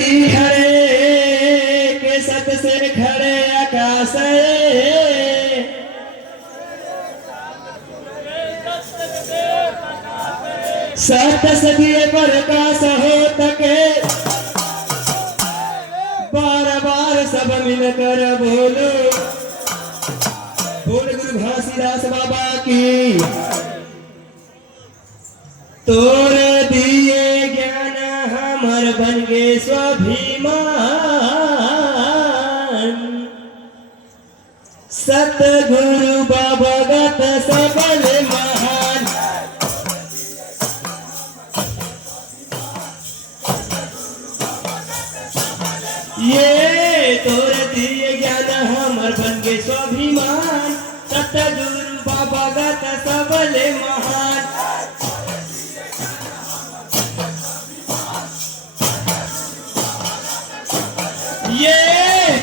खड़े के सत से खड़े आकाश सत सदिए प्रकाश हो तके बार बार सब मिलकर बोलो बोल गुरु घासीदास बाबा की। तोरे दिए ज्ञान हमर बन गे स्वाभिमान सतगुरु बाबा गत सबल महान। ये तोरे दिए ज्ञान हमर बन गे स्वाभिमान सतगुरु बाबा गत सबल महान। ये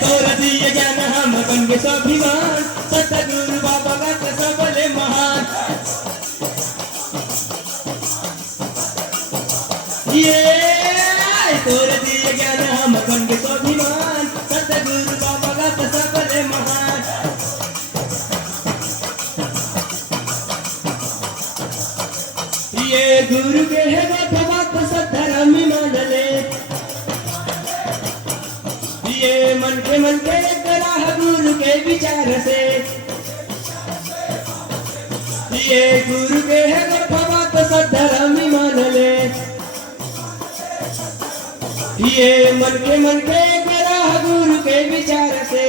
तोरे दिए ज्ञान हम बन गे स्वाभिमान सतगुरु बाबा गत सबल महान। ये तोरे दिए ज्ञान हम बन गे स्वाभिमान सतगुरु बाबा गत सबल महान। ये गुरु के है बात सधर्म मान ले ये मन के करा गुरु के विचार से। ये गुरु के है बात सधर्म मान ले ये मन के करा गुरु के विचार से।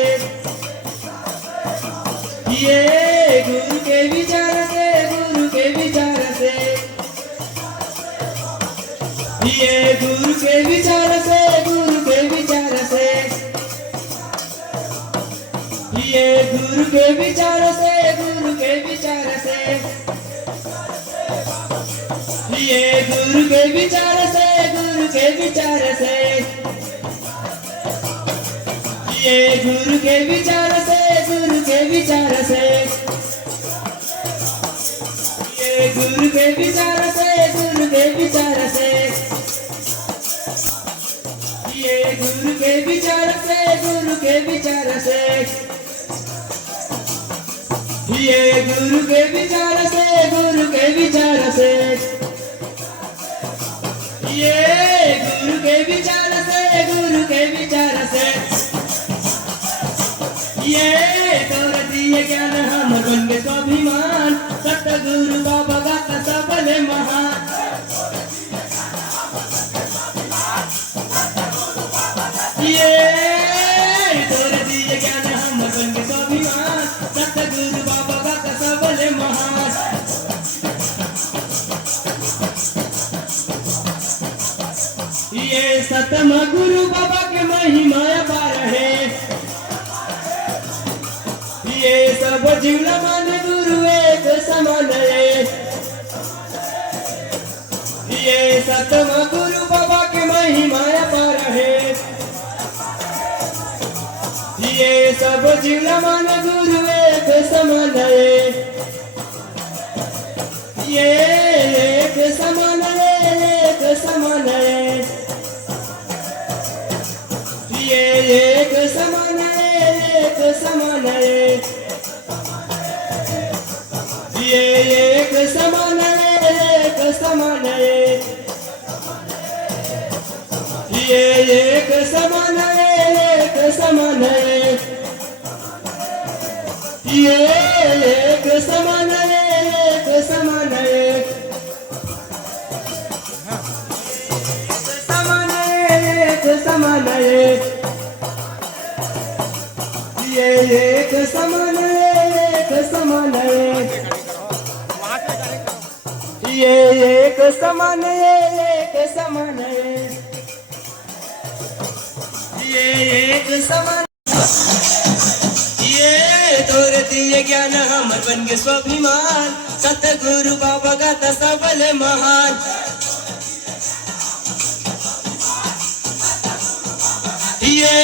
ये गुरु के विचार से गुरु के विचार से। ये गुरु के विचार से गुरु के विचार से। ये गुरु के विचार से गुरु के विचार से। ये गुरु के विचार से गुरु के विचार से। ये गुरु के विचार से गुरु के विचार से। ये गुरु के विचार से गुरु के विचार से। ये गुरु के विचार से गुरु के विचार से। ये गुरु के विचार से गुरु के विचार से। ये गुरु के विचार से गुरु के विचार से। ये तोरे दिए ज्ञान हम बन गे स्वाभिमान सतगुरु बाबा गत सबल महान। ये तोरे दिए ज्ञान हम बन गे स्वाभिमान सतगुरु बाबा गत सबल महान। ये सतम गुरु बाबा के महिमा अपार है। ये सब जीव मान गुरु एक समान है। ये सतम गुरु बाबा के महिमा अपार है। ये सब जीव मान गुरु एक समान है। ये एक समान है एक समान है। ये एक समान है एक समान है। ये एक समान है एक समान है। ये एक समान है एक समान है। ये एक समान है एक समान है। समान है एक समान है। ये एक समान है एक समान है। ये एक समान है एक समान है। ये एक समान। ये तोरे दिए ज्ञान हम बन गे स्वाभिमान सतगुरु बाबा गत सबल महान। ये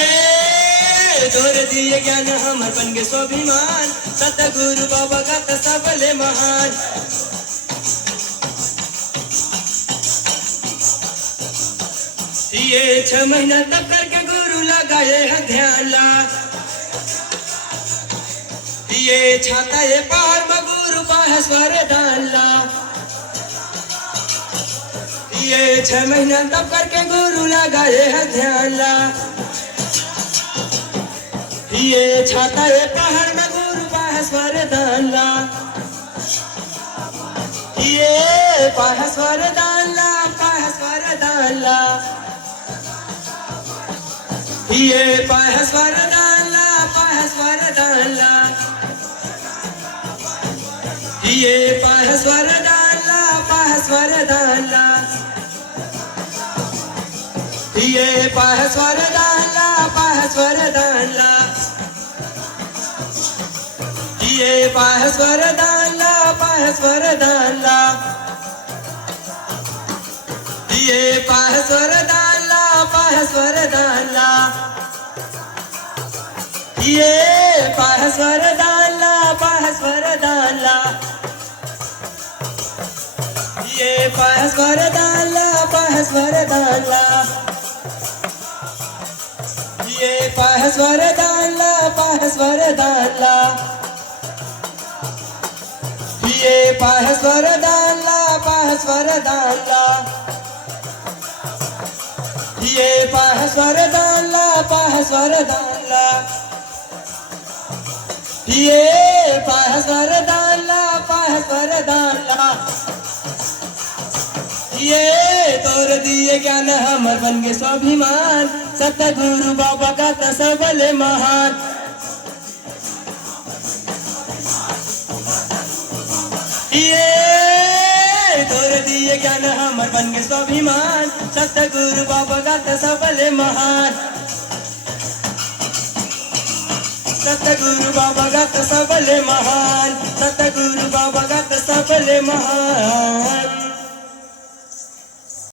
तोरे दिए ज्ञान हम बन गे स्वाभिमान सतगुरु बाबा गत सबल महान। ये 6 महीना तब करके गुरु लगाए है ध्यान ला, ये छाता ये पहाड़ में गुरु पास वरदान ला, ये 6 महीना तब करके गुरु लगाए है ध्यान ला, ये छाता ये पहाड़ में गुरु पास वरदान ला, ये पास वरदान ला, पास वरदान ला, ये पास वरदान ला, पास वरदान ला, ये पास वरदान ला, पास वरदान ला, ये पास वरदान ला, पास वरदान ला, ये पास वरदान ला, पास वरदान ला, ये पास वरदान ला, पास वरदान ला, ये पास वरदान ला, पास वरदान ला, ये पास वरदान ला, पास वरदान ला, ये पास वरदान ला, पास वरदान ला, ये पास वरदान ला, पास वरदान ला, ये पास वरदान ला, पास वरदान ला, ये पास वरदान ला, पास वरदान ला, ये तोर दिए ज्ञान हमर बन गे स्वाभिमान, सतगुरु बाबा का त सबले महान, ये तोर दिए ज्ञान हमर बन गे स्वाभिमान, सतगुरु बाबा का त सबले महान, सतगुरु बाबा का त सबले महान, सतगुरु बाबा का त सबले महान।